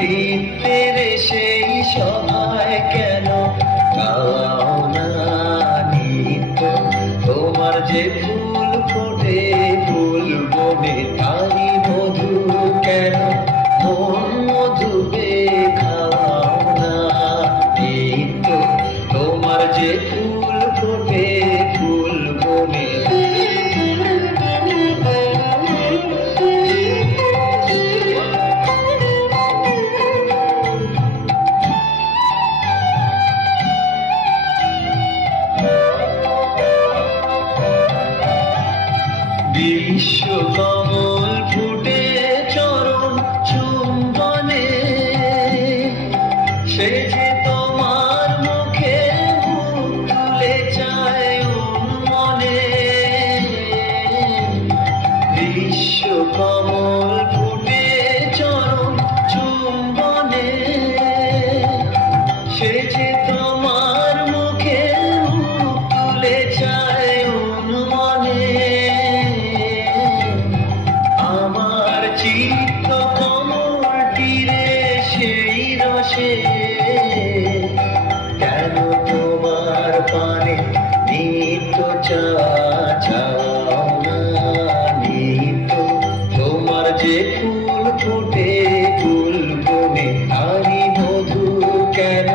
নিত্যের সেই সভায় কেন গাও না নিত্য তোমার যে ফুল ফোটে ফুল বনে তারি মধু কেন মন মধুবে খাওয়াও না নিত্য তোমার যে ফুল ফোটে ফুল বনে বিশ্বকমল ফুটে চরণ চুম্বনে সে যে তোমার মুখে মুখ তুলে চায় মনে বিশ্বকমল ফুটে চরণ চুম্বনে সে যে তোমার মুখে মুখ তুলে চায় মনে চিত্ত কমল তীরে সেই রসে কেন তোমার পানে নিত্য চাও না নিত্য তোমার যে ফুল ফোটে ফুল বনে তারি মধু কেন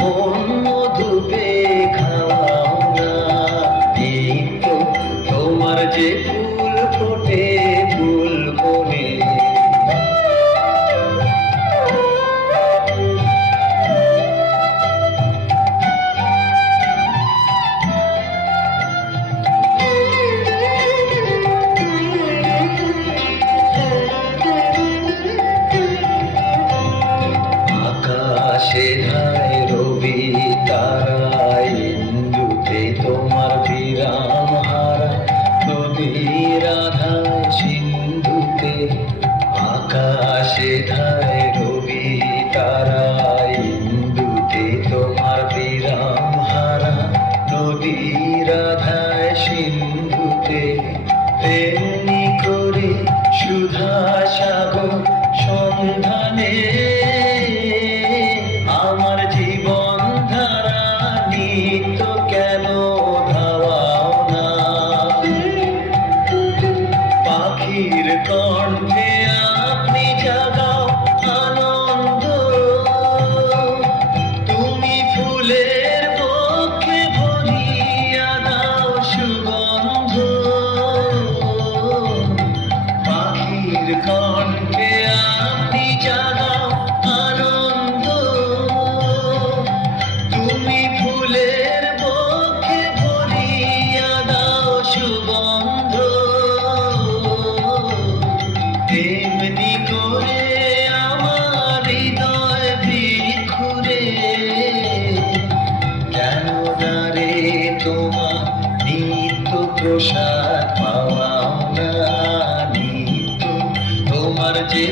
মন মধুবে খাওয়াও না নিত্য তোমার যে ফুল ফোটে ফুল বনে আকাশে ধায় রবি তারায় ইন্দুতে তোমার বিরাম হারা নদীর আধায় সিন্ধুতে আকাশে ধায় রবি তারায় ইন্দুতে তোমার বিরাম হারা নদীর আধায় সিন্ধুতে তেমনি করে সুধা সাগর সন্ধানে আমার জীবন ধারা নিত্য কেন ধাওয়াও না পাখির কণ্ঠে আপনি জাগাও আনন্দ তুমি ফুলের পক্ষে ভরিয়া দাও সুগন্ধ পাখির কণ্ঠে আপনি জাগাও আনন্দ তুমি ফুলের পক্ষে ভরিয়া দাও সুগন্ধ তেমনি করে আমার হৃদয় বিখুরে কেন দাঁড়ে তোমার নিত্য প্রসাদ পাওয়াও না নিত্য তোমার যে